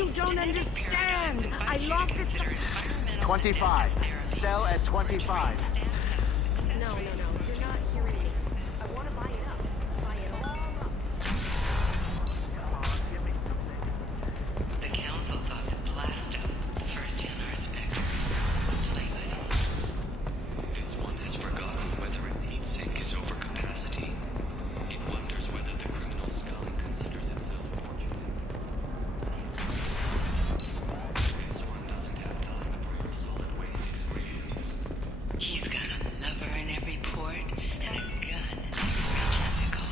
You don't understand. I lost it. 25. Sell at 25. No. You're not hearing me. I want to buy it up. Buy it all up. The council thought that Blasto, the first январе spectre, would play by the rules. Phase 1 has forgotten whether its heat sink is over capacity. It wonders whether the criminal scum considers itself fortunate. Phase 1 doesn't have time for your solid waste experience. He's got a lover in every port and a gun in every receptacle.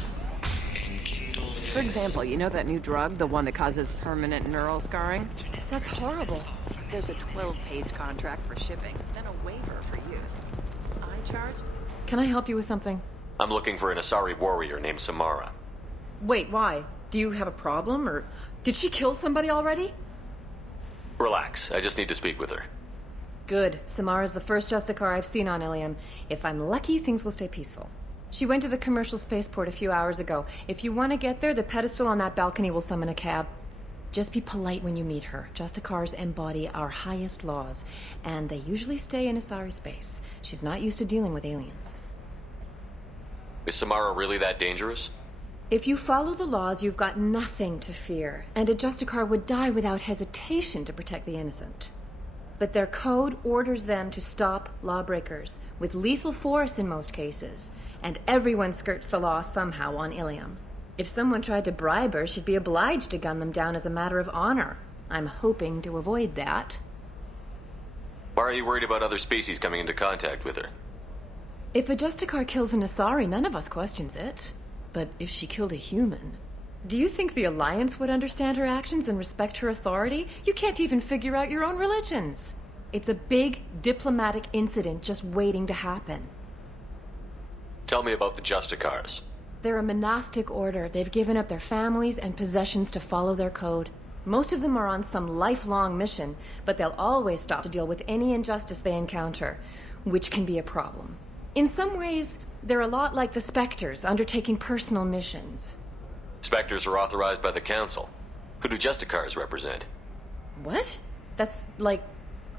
Enkindle For example, you know that new drug, the one that causes permanent neural scarring? That's horrible. There's a 12-page contract for shipping, then a waiver for use. I charge? Can I help you with something? I'm looking for an Asari warrior named Samara. Wait, why? Do you have a problem, or did she kill somebody already? Relax, I just need to speak with her. Good. Samara's the first Justicar I've seen on Ilium. If I'm lucky, things will stay peaceful. She went to the commercial spaceport a few hours ago. If you want to get there, the pedestal on that balcony will summon a cab. Just be polite when you meet her. Justicars embody our highest laws, and they usually stay in Asari space. She's not used to dealing with aliens. Is Samara really that dangerous? If you follow the laws, you've got nothing to fear, and a Justicar would die without hesitation to protect the innocent. But their code orders them to stop lawbreakers, with lethal force in most cases, and everyone skirts the law somehow on Ilium. If someone tried to bribe her, she'd be obliged to gun them down as a matter of honor. I'm hoping to avoid that. Why are you worried about other species coming into contact with her? If a Justicar kills an Asari, none of us questions it. But if she killed a human... Do you think the Alliance would understand her actions and respect her authority? You can't even figure out your own religions. It's a big diplomatic incident just waiting to happen. Tell me about the Justicars. They're a monastic order. They've given up their families and possessions to follow their code. Most of them are on some lifelong mission, but they'll always stop to deal with any injustice they encounter, which can be a problem. In some ways, they're a lot like the Spectres, undertaking personal missions. Spectres are authorized by the Council. Who do Justicars represent? What? That's like,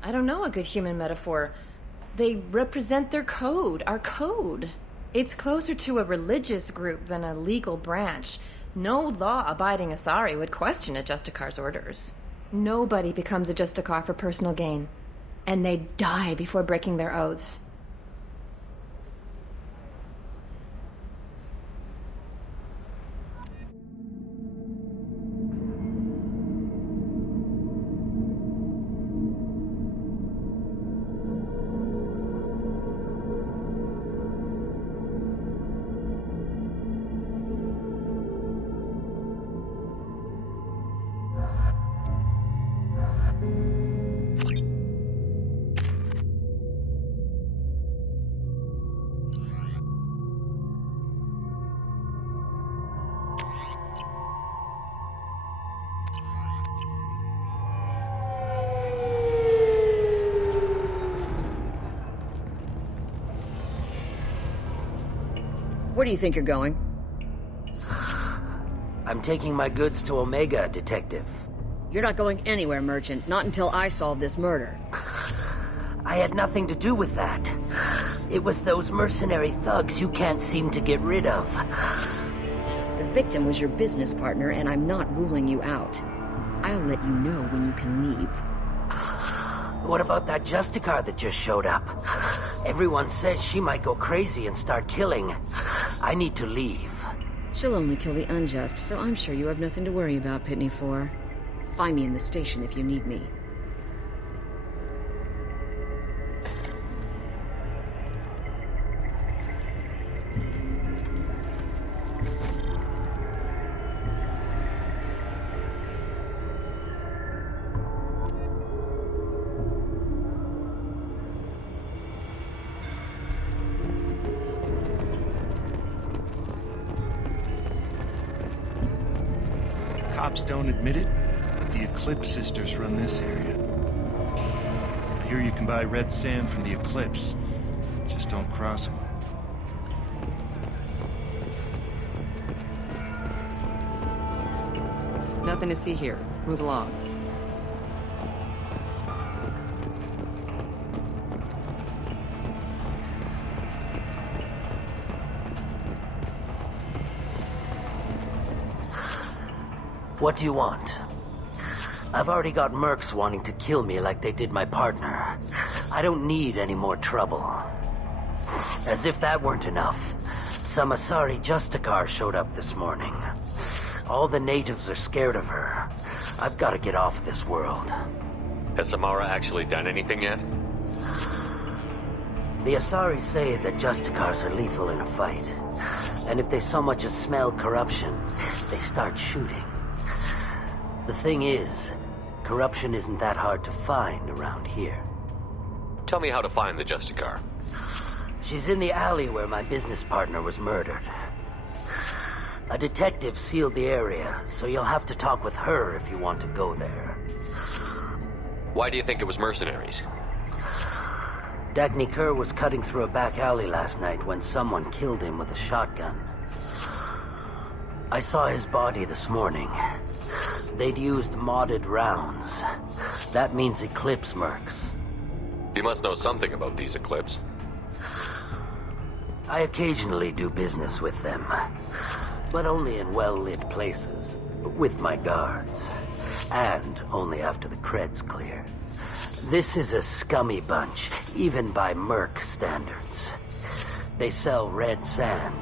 I don't know, a good human metaphor. They represent their code, our code. It's closer to a religious group than a legal branch. No law-abiding Asari would question a Justicar's orders. Nobody becomes a Justicar for personal gain. And they die before breaking their oaths. Where do you think you're going? I'm taking my goods to Omega, Detective. You're not going anywhere, Merchant. Not until I solve this murder. I had nothing to do with that. It was those mercenary thugs you can't seem to get rid of. The victim was your business partner, and I'm not ruling you out. I'll let you know when you can leave. What about that Justicar that just showed up? Everyone says she might go crazy and start killing. I need to leave. She'll only kill the unjust, so I'm sure you have nothing to worry about, Pitney 4. Find me in the station if you need me. Cops don't admit it, but the Eclipse sisters run this area. I hear you can buy red sand from the Eclipse. Just don't cross them. Nothing to see here. Move along. What do you want? I've already got mercs wanting to kill me like they did my partner. I don't need any more trouble. As if that weren't enough, some Asari Justicar showed up this morning. All the natives are scared of her. I've got to get off this world. Has Samara actually done anything yet? The Asari say that Justicars are lethal in a fight. And if they so much as smell corruption, they start shooting. The thing is, corruption isn't that hard to find around here. Tell me how to find the Justicar. She's in the alley where my business partner was murdered. A detective sealed the area, so you'll have to talk with her if you want to go there. Why do you think it was mercenaries? Dagny Kerr was cutting through a back alley last night when someone killed him with a shotgun. I saw his body this morning. They'd used modded rounds. That means Eclipse mercs. You must know something about these Eclipse. I occasionally do business with them, but only in well-lit places, with my guards, and only after the creds clear. This is a scummy bunch, even by merc standards. They sell red sand,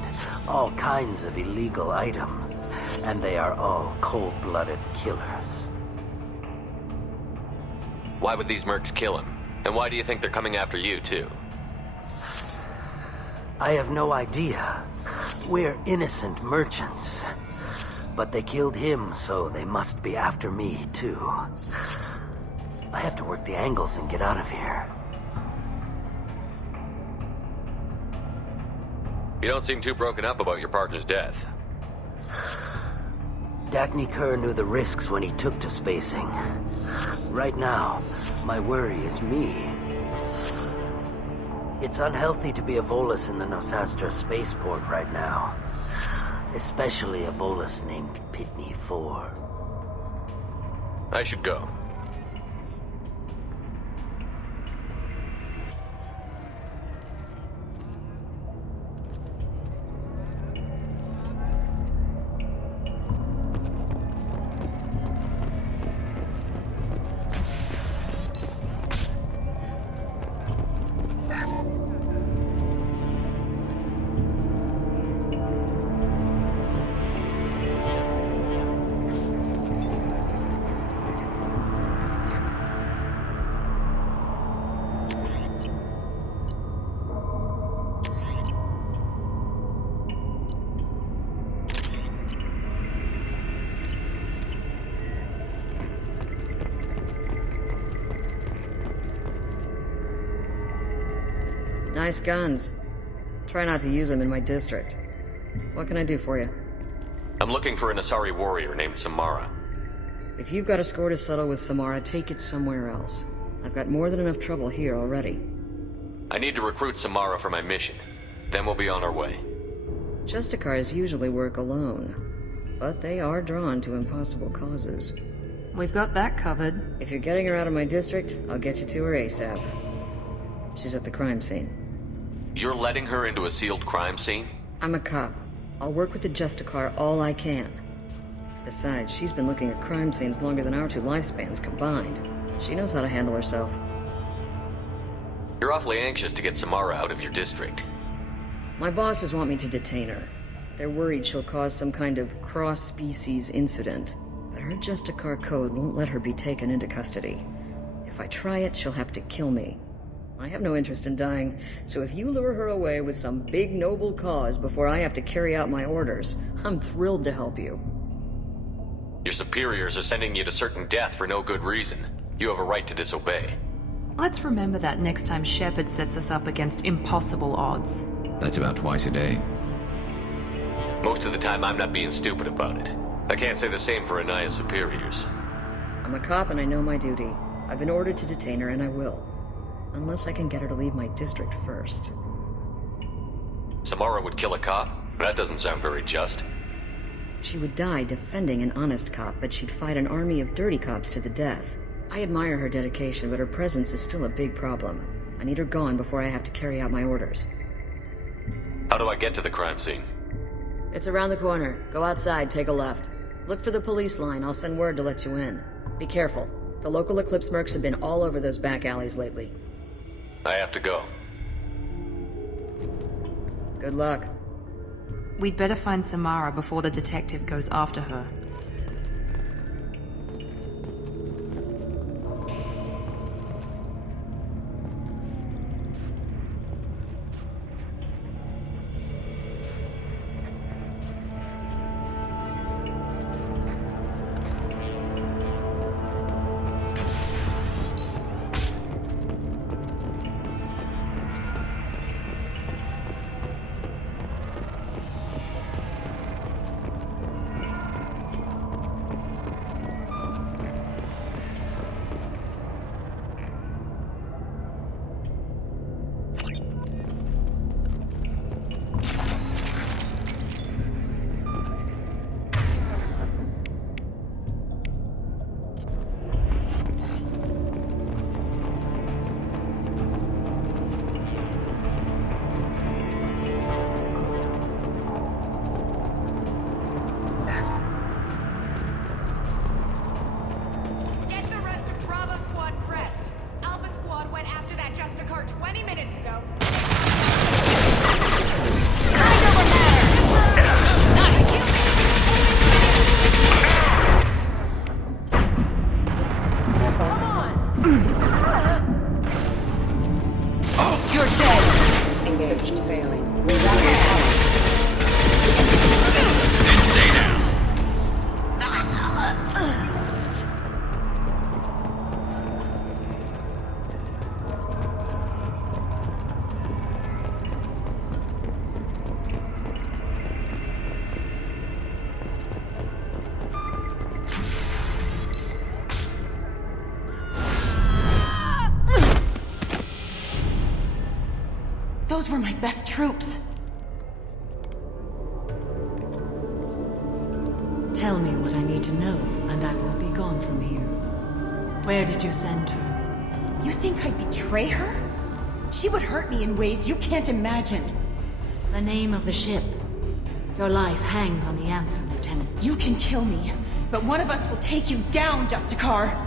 all kinds of illegal items, and they are all cold-blooded killers. Why would these mercs kill him? And why do you think they're coming after you, too? I have no idea. We're innocent merchants. But they killed him, so they must be after me, too. I have to work the angles and get out of here. You don't seem too broken up about your partner's death. Dagny Kerr knew the risks when he took to spacing. Right now, my worry is me. It's unhealthy to be a Volus in the Nosastra spaceport right now. Especially a Volus named Pitney 4. I should go. Nice guns. Try not to use them in my district. What can I do for you? I'm looking for an Asari warrior named Samara. If you've got a score to settle with Samara, take it somewhere else. I've got more than enough trouble here already. I need to recruit Samara for my mission. Then we'll be on our way. Justicars usually work alone, but they are drawn to impossible causes. We've got that covered. If you're getting her out of my district, I'll get you to her ASAP. She's at the crime scene. You're letting her into a sealed crime scene? I'm a cop. I'll work with the Justicar all I can. Besides, she's been looking at crime scenes longer than our two lifespans combined. She knows how to handle herself. You're awfully anxious to get Samara out of your district. My bosses want me to detain her. They're worried she'll cause some kind of cross-species incident, but her Justicar code won't let her be taken into custody. If I try it, she'll have to kill me. I have no interest in dying, so if you lure her away with some big noble cause before I have to carry out my orders, I'm thrilled to help you. Your superiors are sending you to certain death for no good reason. You have a right to disobey. Let's remember that next time Shepard sets us up against impossible odds. That's about twice a day. Most of the time I'm not being stupid about it. I can't say the same for Anaya's superiors. I'm a cop and I know my duty. I've been ordered to detain her and I will. Unless I can get her to leave my district first. Samara would kill a cop? That doesn't sound very just. She would die defending an honest cop, but she'd fight an army of dirty cops to the death. I admire her dedication, but her presence is still a big problem. I need her gone before I have to carry out my orders. How do I get to the crime scene? It's around the corner. Go outside, take a left. Look for the police line. I'll send word to let you in. Be careful. The local Eclipse mercs have been all over those back alleys lately. I have to go. Good luck. We'd better find Samara before the detective goes after her. Those were my best troops. Tell me what I need to know, and I will be gone from here. Where did you send her? You think I'd betray her? She would hurt me in ways you can't imagine. The name of the ship. Your life hangs on the answer, Lieutenant. You can kill me, but one of us will take you down, Justicar.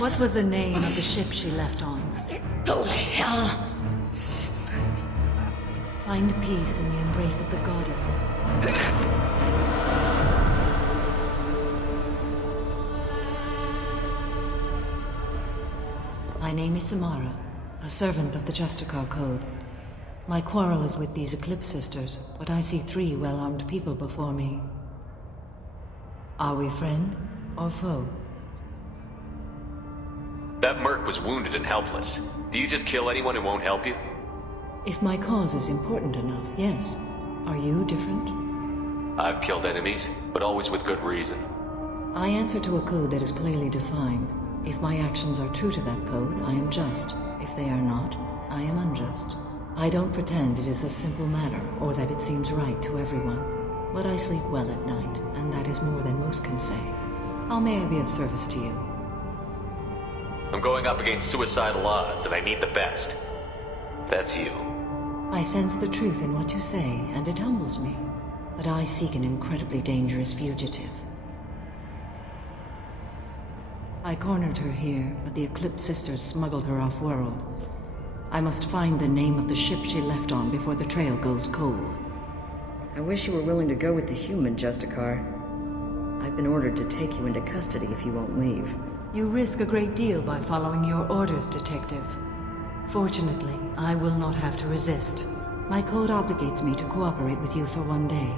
What was the name of the ship she left on? Go to hell! Find peace in the embrace of the goddess. My name is Samara, a servant of the Justicar Code. My quarrel is with these Eclipse sisters, but I see 3 well-armed people before me. Are we friend or foe? That merc was wounded and helpless. Do you just kill anyone who won't help you? If my cause is important enough, yes. Are you different? I've killed enemies, but always with good reason. I answer to a code that is clearly defined. If my actions are true to that code, I am just. If they are not, I am unjust. I don't pretend it is a simple matter, or that it seems right to everyone. But I sleep well at night, and that is more than most can say. How may I be of service to you? I'm going up against suicidal odds, and I need the best. That's you. I sense the truth in what you say, and it humbles me. But I seek an incredibly dangerous fugitive. I cornered her here, but the Eclipse sisters smuggled her off-world. I must find the name of the ship she left on before the trail goes cold. I wish you were willing to go with the human, Justicar. I've been ordered to take you into custody if you won't leave. You risk a great deal by following your orders, Detective. Fortunately, I will not have to resist. My code obligates me to cooperate with you for 1 day.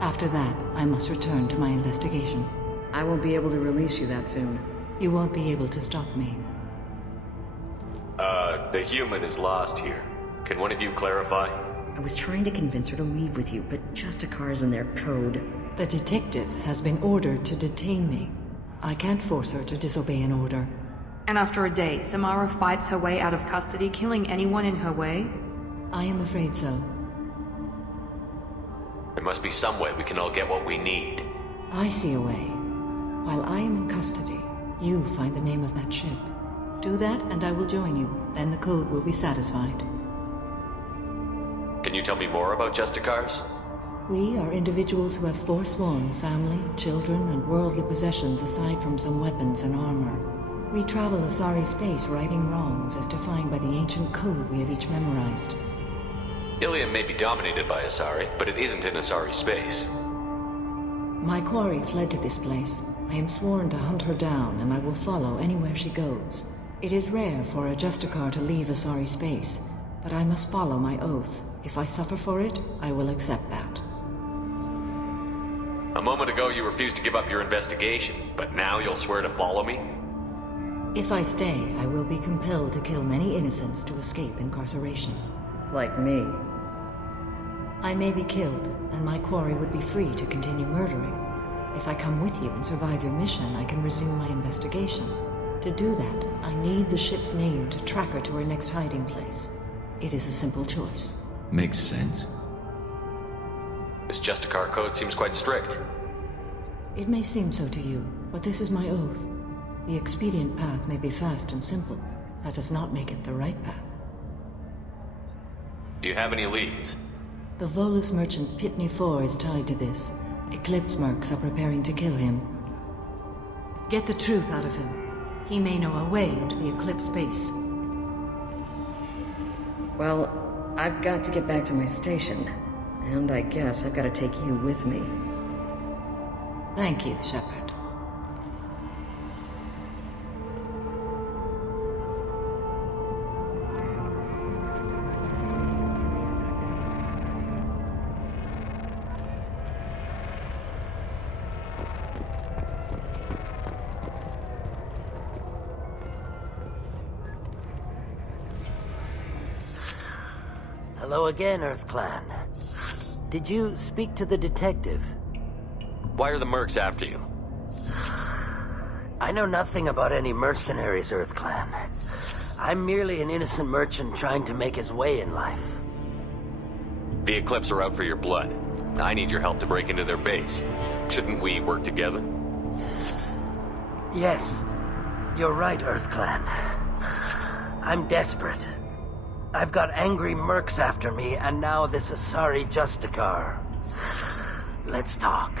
After that, I must return to my investigation. I won't be able to release you that soon. You won't be able to stop me. The human is lost here. Can one of you clarify? I was trying to convince her to leave with you, but Justicar's in their code. The detective has been ordered to detain me. I can't force her to disobey an order. And after a day, Samara fights her way out of custody, killing anyone in her way? I am afraid so. There must be some way we can all get what we need. I see a way. While I am in custody, you find the name of that ship. Do that and I will join you. Then the code will be satisfied. Can you tell me more about Justicars? We are individuals who have forsworn family, children, and worldly possessions aside from some weapons and armor. We travel Asari space righting wrongs as defined by the ancient code we have each memorized. Ilium may be dominated by Asari, but it isn't in Asari space. My quarry fled to this place. I am sworn to hunt her down, and I will follow anywhere she goes. It is rare for a Justicar to leave Asari space, but I must follow my oath. If I suffer for it, I will accept that. A moment ago you refused to give up your investigation, but now you'll swear to follow me? If I stay, I will be compelled to kill many innocents to escape incarceration. Like me. I may be killed, and my quarry would be free to continue murdering. If I come with you and survive your mission, I can resume my investigation. To do that, I need the ship's name to track her to her next hiding place. It is a simple choice. Makes sense. This Justicar code seems quite strict. It may seem so to you, but this is my oath. The expedient path may be fast and simple. That does not make it the right path. Do you have any leads? The Volus merchant Pitney 4 is tied to this. Eclipse mercs are preparing to kill him. Get the truth out of him. He may know a way into the Eclipse base. Well, I've got to get back to my station. And I guess I've got to take you with me. Thank you, Shepard. Hello again, Earth Clan. Did you speak to the detective? Why are the mercs after you? I know nothing about any mercenaries, Earth Clan. I'm merely an innocent merchant trying to make his way in life. The Eclipse are out for your blood. I need your help to break into their base. Shouldn't we work together? Yes, you're right, Earth Clan. I'm desperate. I've got angry mercs after me, and now this Asari Justicar. Let's talk.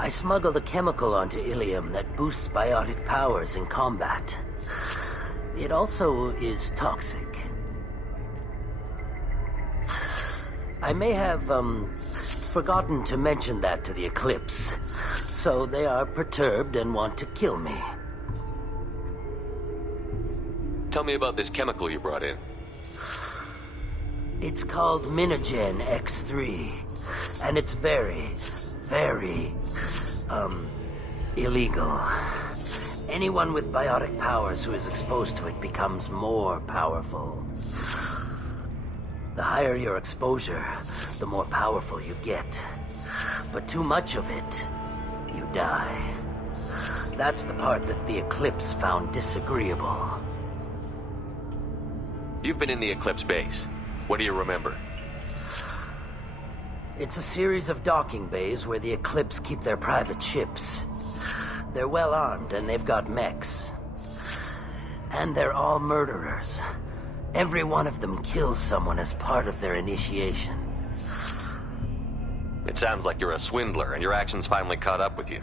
I smuggled a chemical onto Ilium that boosts biotic powers in combat. It also is toxic. I may have, forgotten to mention that to the Eclipse, so they are perturbed and want to kill me. Tell me about this chemical you brought in. It's called Minogen X3, and it's very, illegal. Anyone with biotic powers who is exposed to it becomes more powerful. The higher your exposure, the more powerful you get. But too much of it, you die. That's the part that the Eclipse found disagreeable. You've been in the Eclipse base. What do you remember? It's a series of docking bays where the Eclipse keep their private ships. They're well armed and they've got mechs. And they're all murderers. Every one of them kills someone as part of their initiation. It sounds like you're a swindler and your actions finally caught up with you.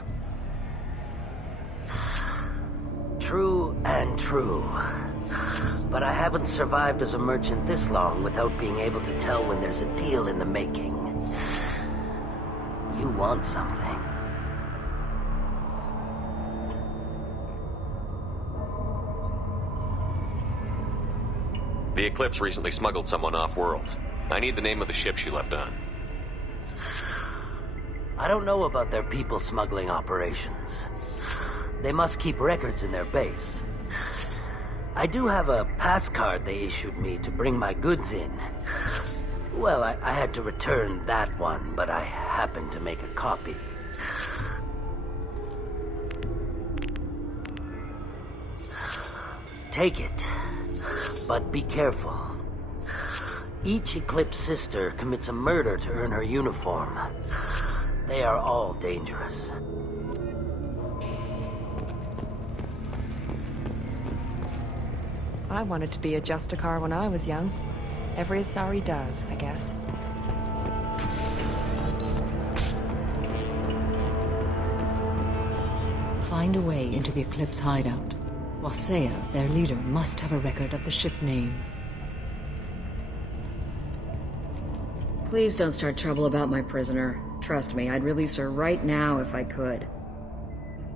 True and true. But I haven't survived as a merchant this long without being able to tell when there's a deal in the making. You want something. The Eclipse recently smuggled someone off-world. I need the name of the ship she left on. I don't know about their people smuggling operations. They must keep records in their base. I do have a pass card they issued me to bring my goods in. Well, I had to return that one, but I happened to make a copy. Take it, but be careful. Each Eclipse sister commits a murder to earn her uniform. They are all dangerous. I wanted to be a Justicar when I was young. Every Asari does, I guess. Find a way into the Eclipse hideout. Wasea, their leader, must have a record of the ship name. Please don't start trouble about my prisoner. Trust me, I'd release her right now if I could.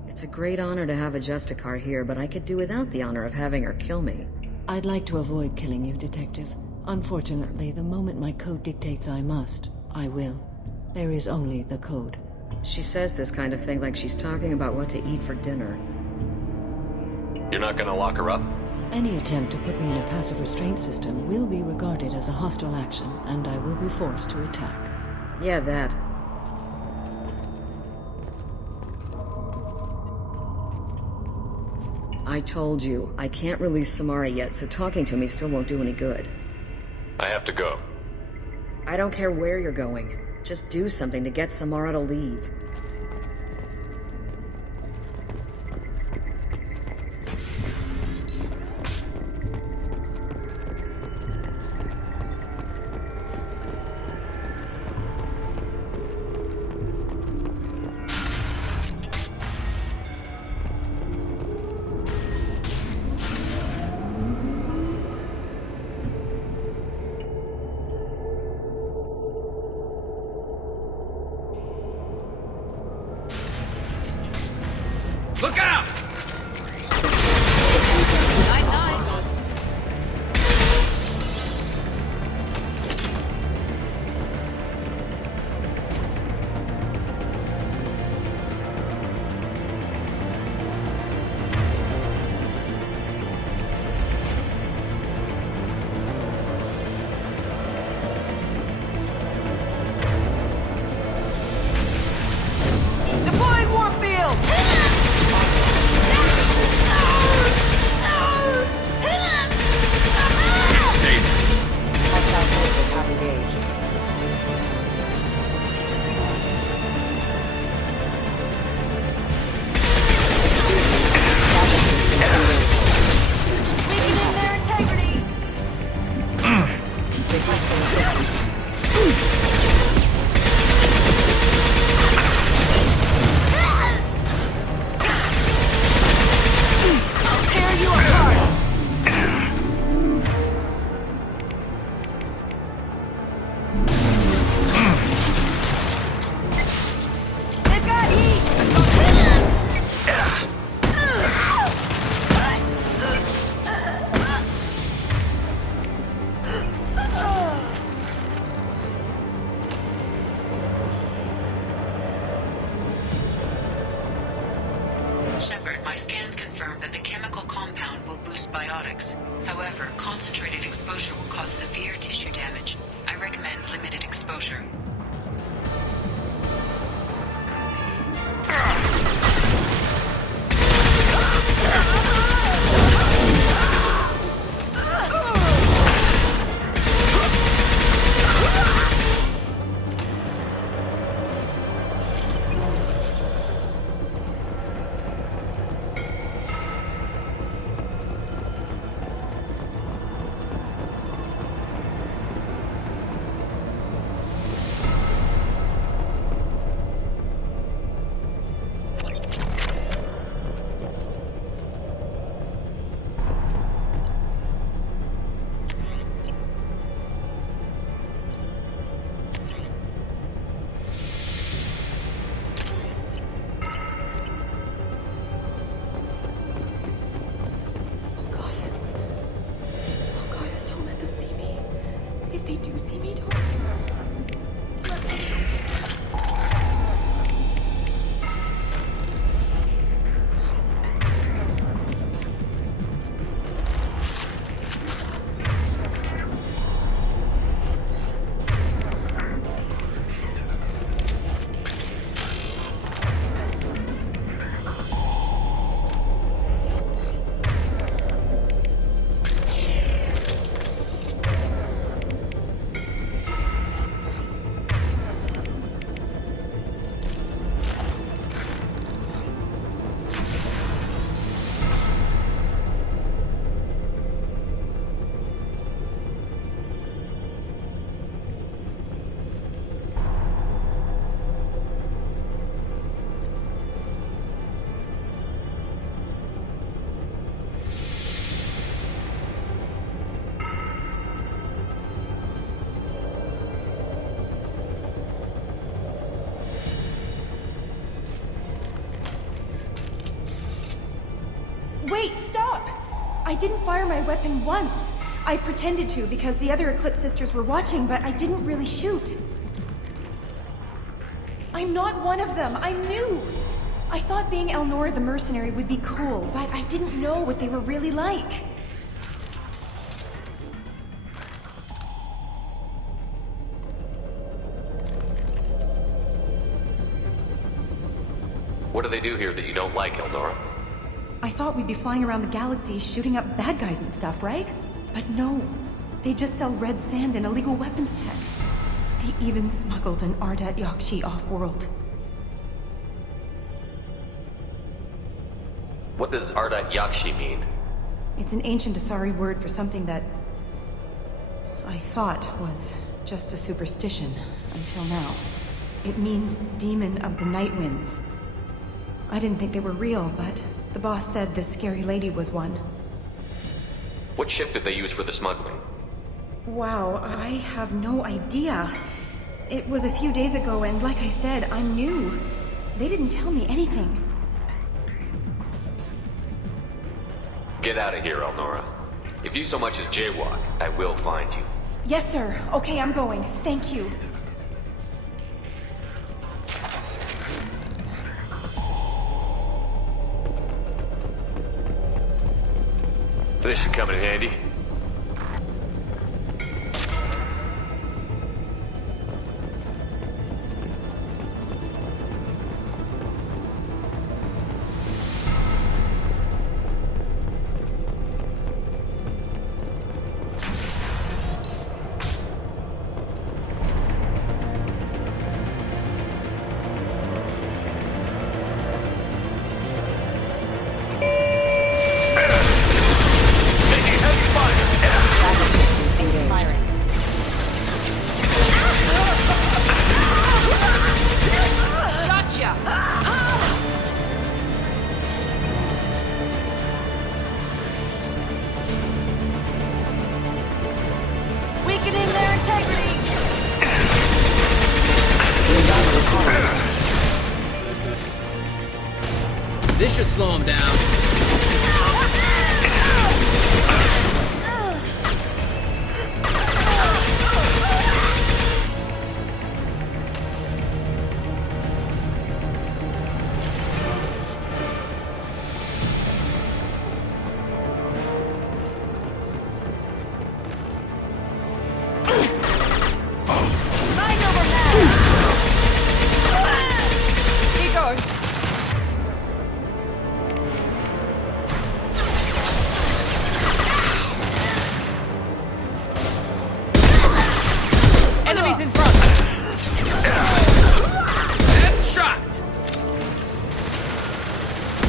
It's a great honor to have a Justicar here, but I could do without the honor of having her kill me. I'd like to avoid killing you, Detective. Unfortunately, the moment my code dictates I must, I will. There is only the code. She says this kind of thing like she's talking about what to eat for dinner. You're not gonna lock her up? Any attempt to put me in a passive restraint system will be regarded as a hostile action, and I will be forced to attack. Yeah, that. I told you, I can't release Samara yet, so talking to me still won't do any good. I have to go. I don't care where you're going. Just do something to get Samara to leave. Look out! Deploying warfield! Shepard, my scans confirm that the chemical compound will boost biotics. However, concentrated exposure will cause severe tissue damage. I recommend limited exposure. I didn't fire my weapon once. I pretended to because the other Eclipse sisters were watching, but I didn't really shoot. I'm not one of them. I'm new. I thought being Elnora the mercenary would be cool, but I didn't know what they were really like. What do they do here that you don't like, Elnora? I thought we'd be flying around the galaxy shooting up bad guys and stuff, right? But no. They just sell red sand and illegal weapons tech. They even smuggled an Ardat Yakshi off-world. What does Ardat Yakshi mean? It's an ancient Asari word for something that I thought was just a superstition until now. It means demon of the night winds. I didn't think they were real, but the boss said this scary lady was one. What ship did they use for the smuggling? Wow, I have no idea. It was a few days ago, and like I said, I'm new. They didn't tell me anything. Get out of here, Elnora. If you so much as jaywalk, I will find you. Yes, sir. Okay, I'm going. Thank you. This should come in handy. This should slow him down.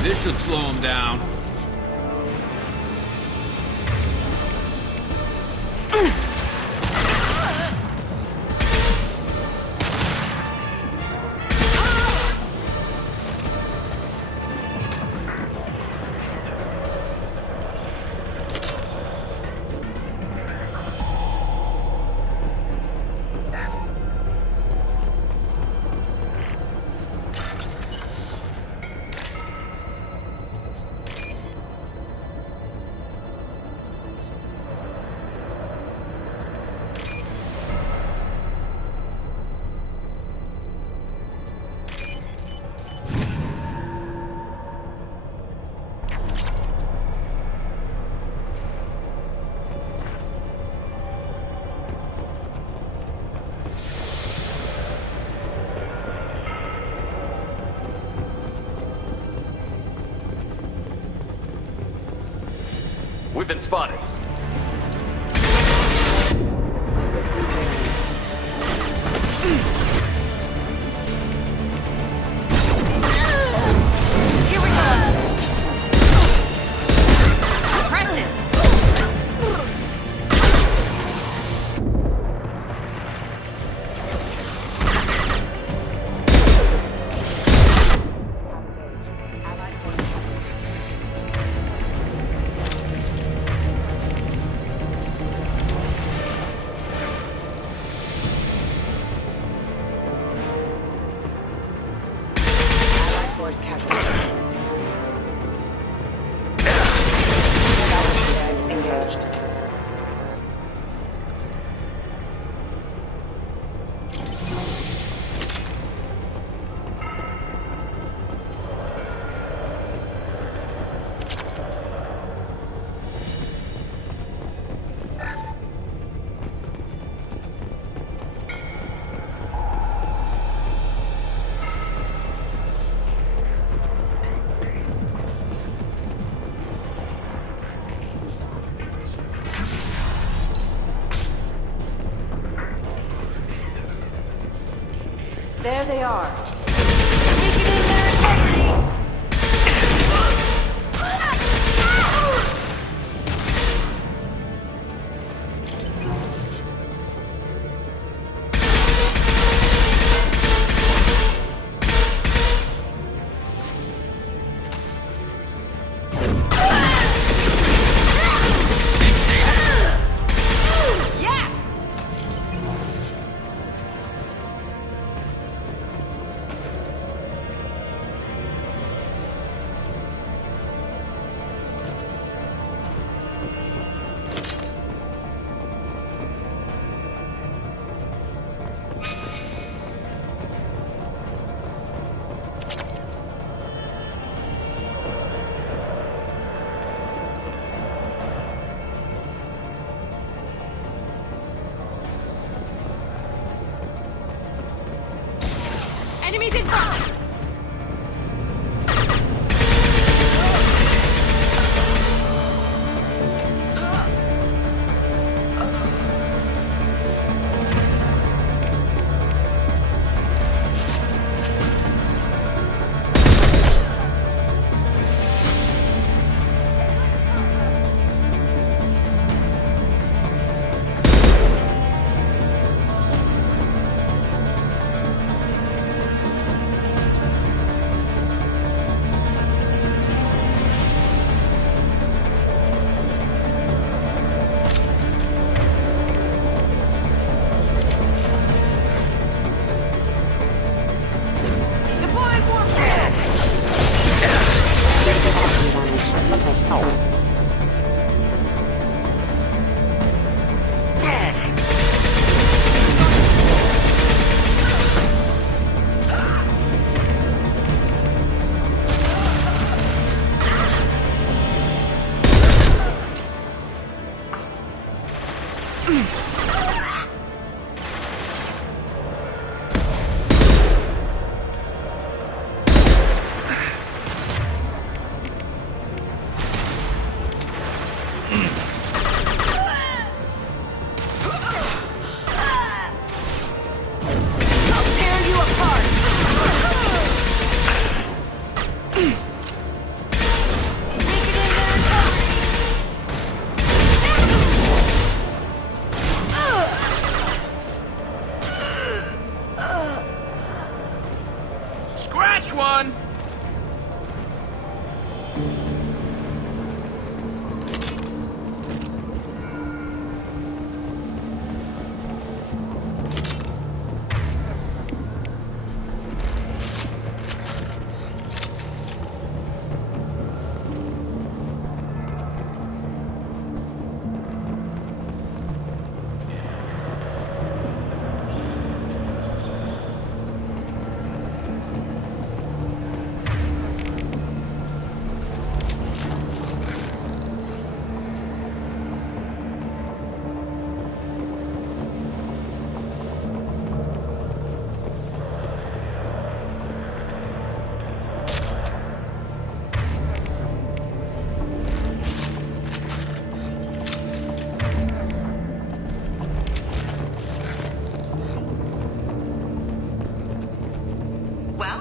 This should slow him down. We've been spotted. Here we go. Impressive. There they are. Enemies in front!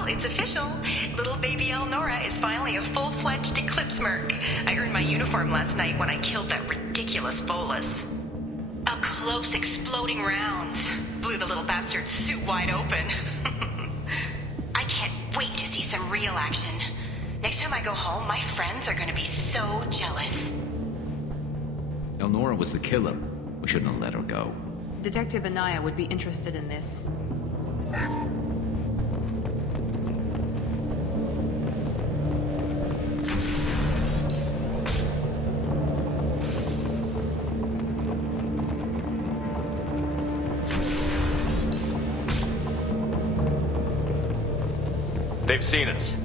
It's official. Little baby Elnora is finally a full-fledged Eclipse merc. I earned my uniform last night when I killed that ridiculous Volus. Up close, exploding rounds. Blew the little bastard's suit wide open. I can't wait to see some real action. Next time I go home, my friends are gonna be so jealous. Elnora was the killer. We shouldn't have let her go. Detective Anaya would be interested in this. They've seen us.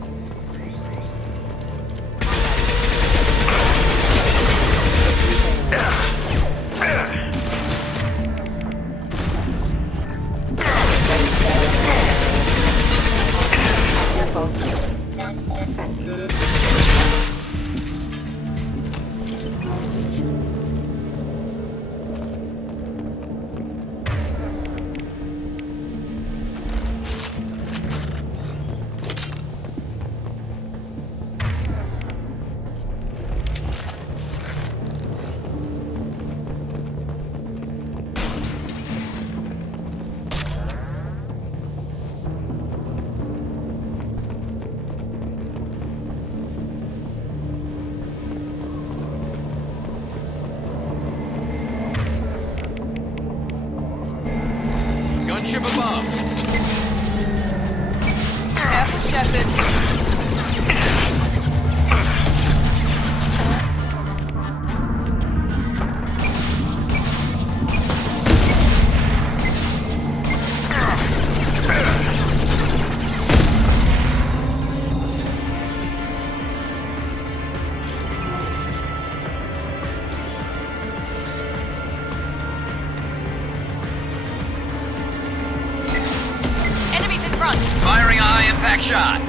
ship above. Careful, Shepard. Firing a high-impact shot.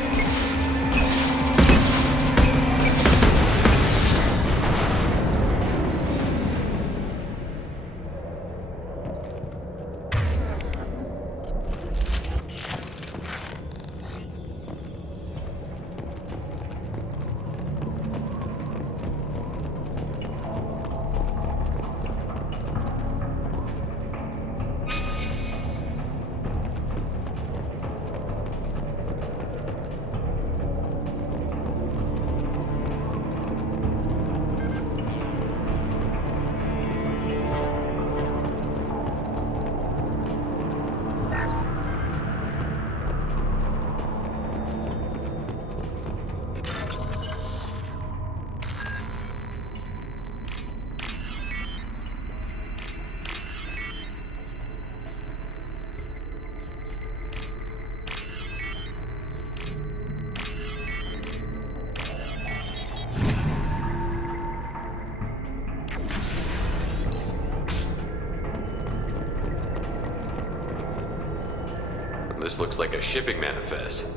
This looks like a shipping manifest.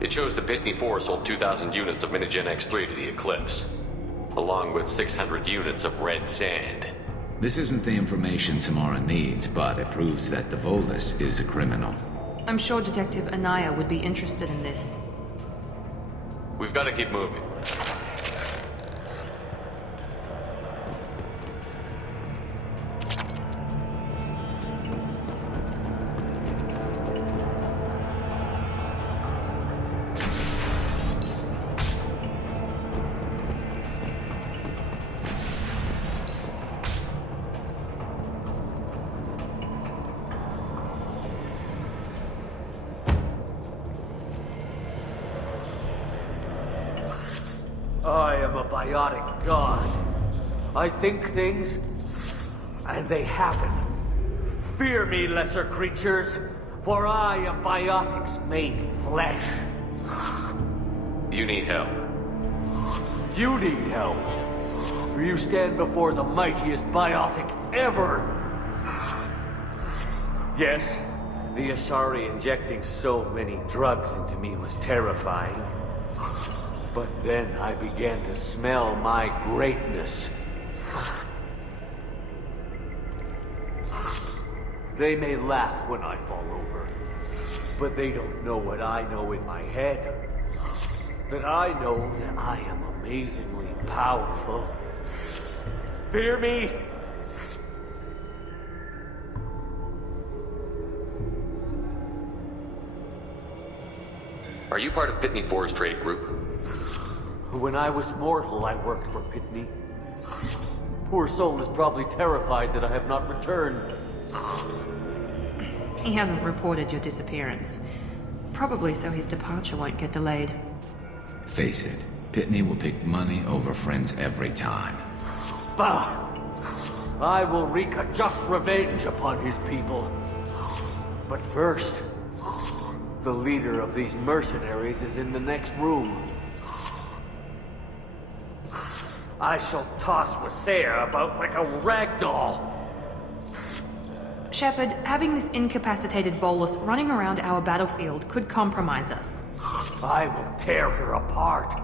It shows the Pitney 4 sold 2,000 units of Minigen X3 to the Eclipse, along with 600 units of red sand. This isn't the information Samara needs, but it proves that the Volus is a criminal. I'm sure Detective Anaya would be interested in this. We've got to keep moving. I am a biotic god. I think things, and they happen. Fear me, lesser creatures, for I am biotics made flesh. You need help. You need help. For you stand before the mightiest biotic ever. Yes, the Asari injecting so many drugs into me was terrifying. But then I began to smell my greatness. They may laugh when I fall over, but they don't know what I know in my head. That I know that I am amazingly powerful. Fear me? Are you part of Pitney 4's trade group? When I was mortal, I worked for Pitney. Poor soul is probably terrified that I have not returned. He hasn't reported your disappearance. Probably so his departure won't get delayed. Face it, Pitney will pick money over friends every time. Bah! I will wreak a just revenge upon his people. But first, the leader of these mercenaries is in the next room. I shall toss Wasea about like a rag doll. Shepard, having this incapacitated Volus running around our battlefield could compromise us. I will tear her apart.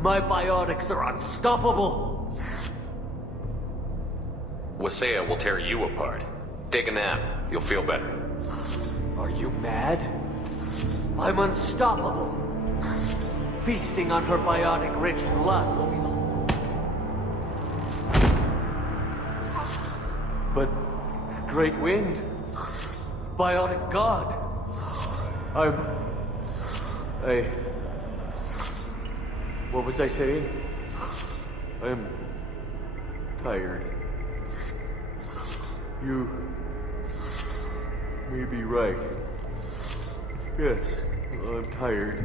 My biotics are unstoppable. Wasea will tear you apart. Take a nap. You'll feel better. Are you mad? I'm unstoppable. Feasting on her biotic-rich blood will be... But... Great Wind... Biotic God... What was I saying? I'm... tired. may be right. Yes, I'm tired.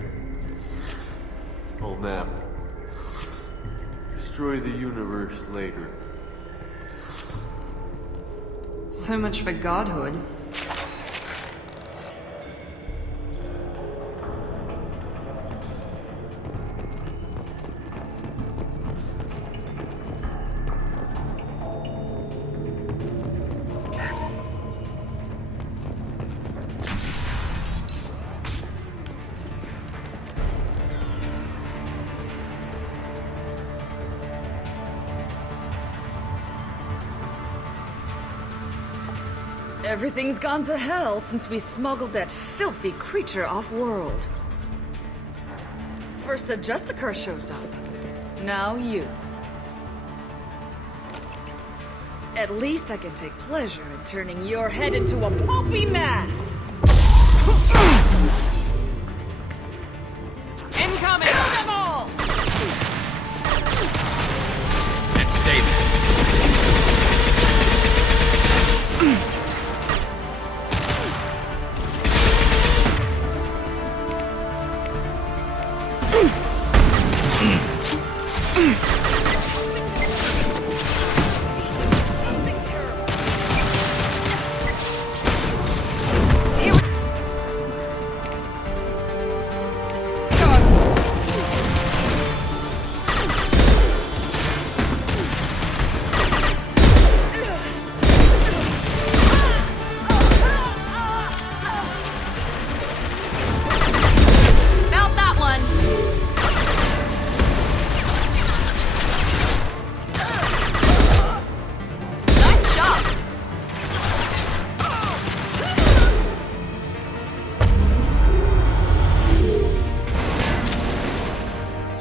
I'll nap. Destroy the universe later. So much for godhood. Everything's gone to hell since we smuggled that filthy creature off-world. First a Justicar shows up. Now you. At least I can take pleasure in turning your head into a pulpy mass! Incoming! Kill them all! Let's stay there.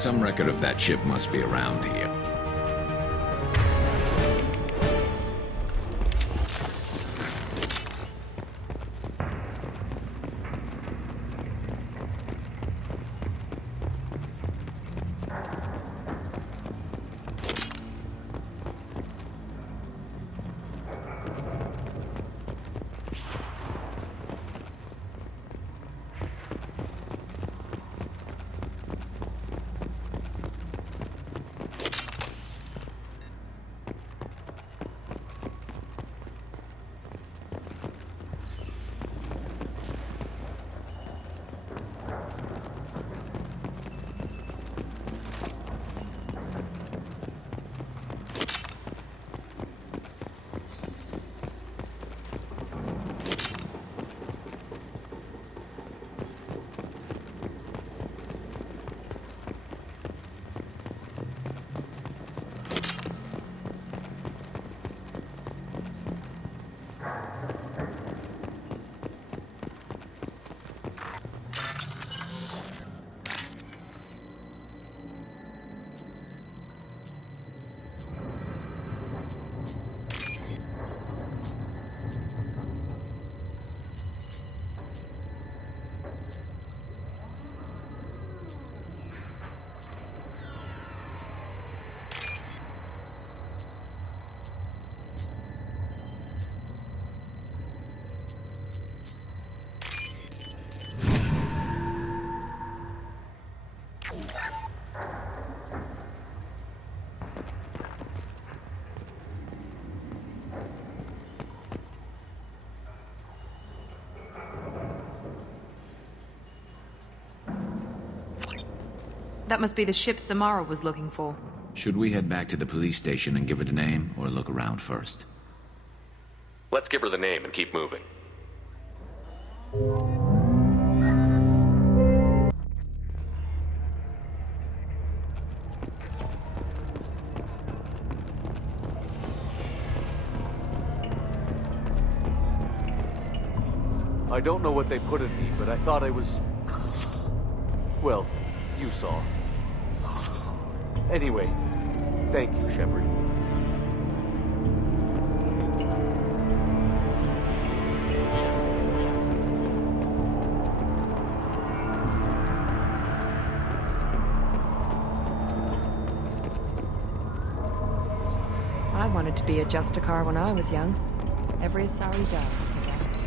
Some record of that ship must be around here. That must be the ship Samara was looking for. Should we head back to the police station and give her the name, or look around first? Let's give her the name and keep moving. I don't know what they put in me, but I thought I was... Well, you saw. Anyway, thank you, Shepard. I wanted to be a Justicar when I was young. Every Asari does, I guess.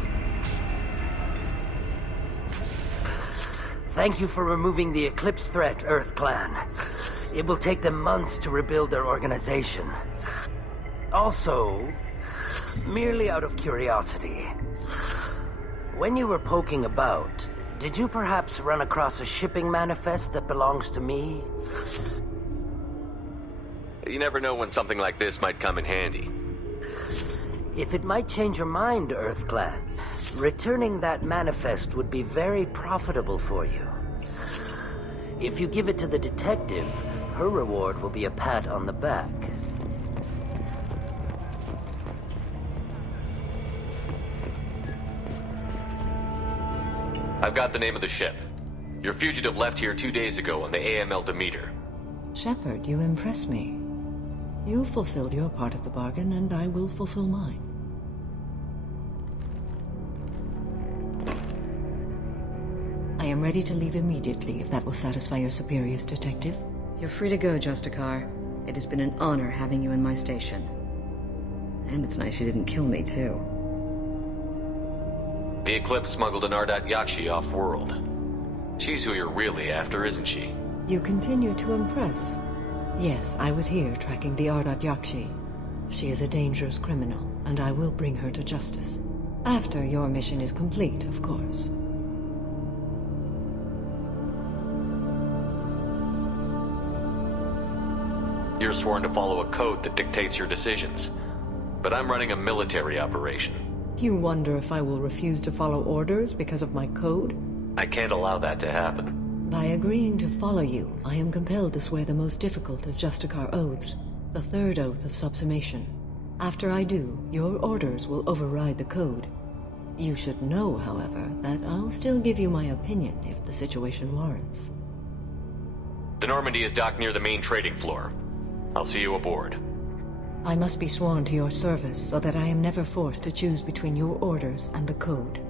Thank you for removing the Eclipse threat, Earth Clan. It will take them months to rebuild their organization. Also, merely out of curiosity, when you were poking about, did you perhaps run across a shipping manifest that belongs to me? You never know when something like this might come in handy. If it might change your mind, Earth Clan, returning that manifest would be very profitable for you. If you give it to the detective, her reward will be a pat on the back. I've got the name of the ship. Your fugitive left here 2 days ago on the AML Demeter. Shepard, you impress me. You fulfilled your part of the bargain, and I will fulfill mine. I am ready to leave immediately, if that will satisfy your superiors, Detective. You're free to go, Justicar. It has been an honor having you in my station. And it's nice you didn't kill me, too. The Eclipse smuggled an Ardat Yakshi off-world. She's who you're really after, isn't she? You continue to impress. Yes, I was here tracking the Ardat Yakshi. She is a dangerous criminal, and I will bring her to justice. After your mission is complete, of course. You're sworn to follow a code that dictates your decisions. But I'm running a military operation. You wonder if I will refuse to follow orders because of my code? I can't allow that to happen. By agreeing to follow you, I am compelled to swear the most difficult of Justicar oaths, the third oath of subsumation. After I do, your orders will override the code. You should know, however, that I'll still give you my opinion if the situation warrants. The Normandy is docked near the main trading floor. I'll see you aboard. I must be sworn to your service so that I am never forced to choose between your orders and the code.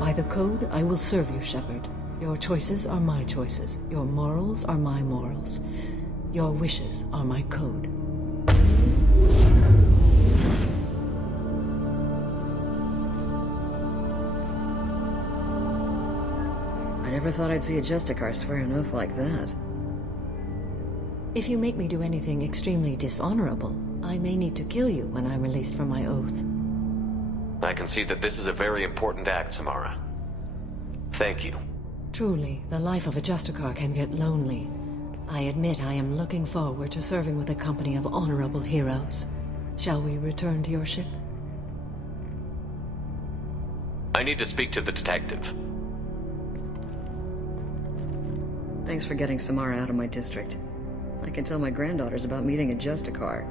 By the code, I will serve you, Shepard. Your choices are my choices. Your morals are my morals. Your wishes are my code. I never thought I'd see a Justicar swear an oath like that. If you make me do anything extremely dishonorable, I may need to kill you when I'm released from my oath. I can see that this is a very important act, Samara. Thank you. Truly, the life of a Justicar can get lonely. I admit I am looking forward to serving with a company of honorable heroes. Shall we return to your ship? I need to speak to the detective. Thanks for getting Samara out of my district. I can tell my granddaughters about meeting a Justicar,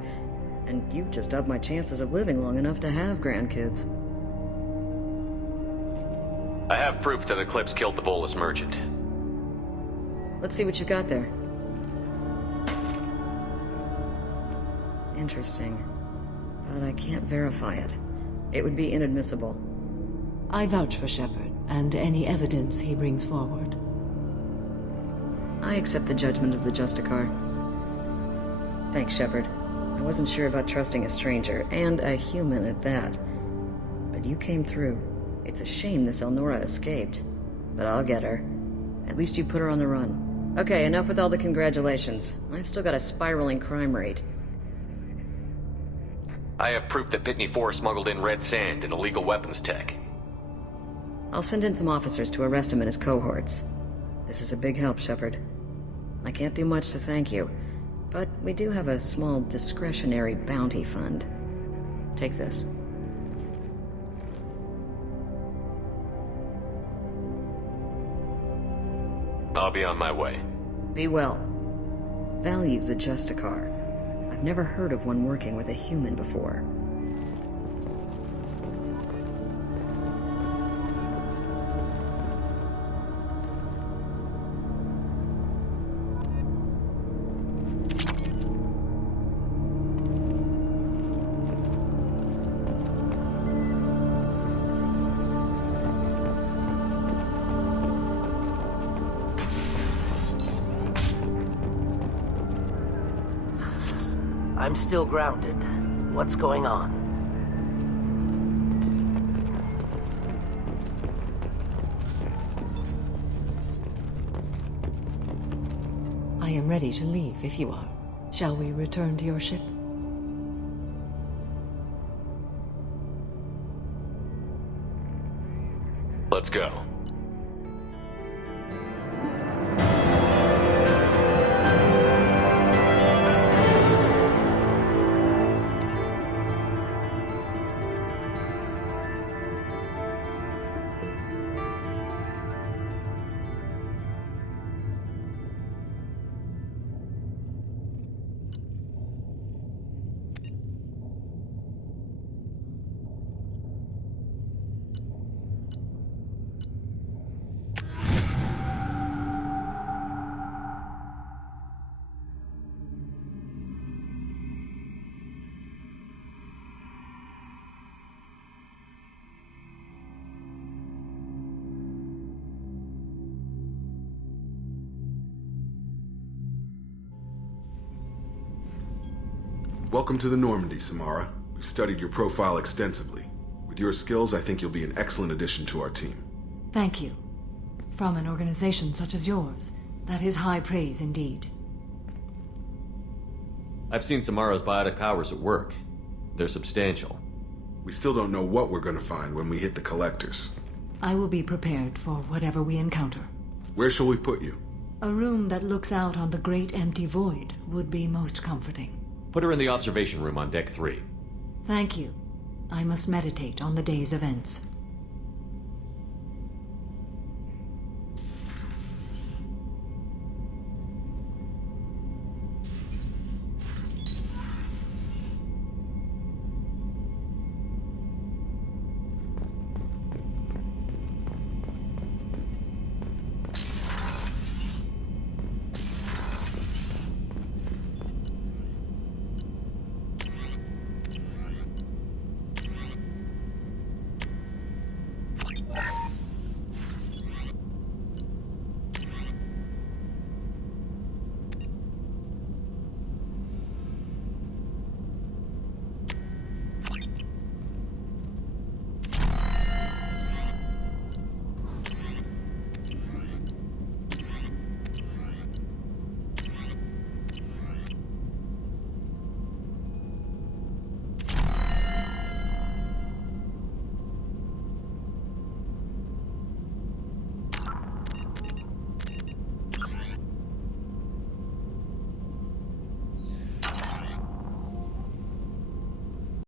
and you've just upped my chances of living long enough to have grandkids. I have proof that Eclipse killed the Volus merchant. Let's see what you got there. Interesting. But I can't verify it. It would be inadmissible. I vouch for Shepard, and any evidence he brings forward. I accept the judgment of the Justicar. Thanks, Shepard. I wasn't sure about trusting a stranger, and a human at that. But you came through. It's a shame this Elnora escaped. But I'll get her. At least you put her on the run. Okay, enough with all the congratulations. I've still got a spiraling crime rate. I have proof that Pitney 4 smuggled in red sand and illegal weapons tech. I'll send in some officers to arrest him and his cohorts. This is a big help, Shepard. I can't do much to thank you, but we do have a small discretionary bounty fund. Take this. I'll be on my way. Be well. Value the Justicar. I've never heard of one working with a human before. I'm still grounded. What's going on? I am ready to leave if you are. Shall we return to your ship? Let's go. Welcome to the Normandy, Samara. We've studied your profile extensively. With your skills, I think you'll be an excellent addition to our team. Thank you. From an organization such as yours, that is high praise indeed. I've seen Samara's biotic powers at work. They're substantial. We still don't know what we're gonna find when we hit the collectors. I will be prepared for whatever we encounter. Where shall we put you? A room that looks out on the great empty void would be most comforting. Put her in the observation room on deck 3. Thank you. I must meditate on the day's events.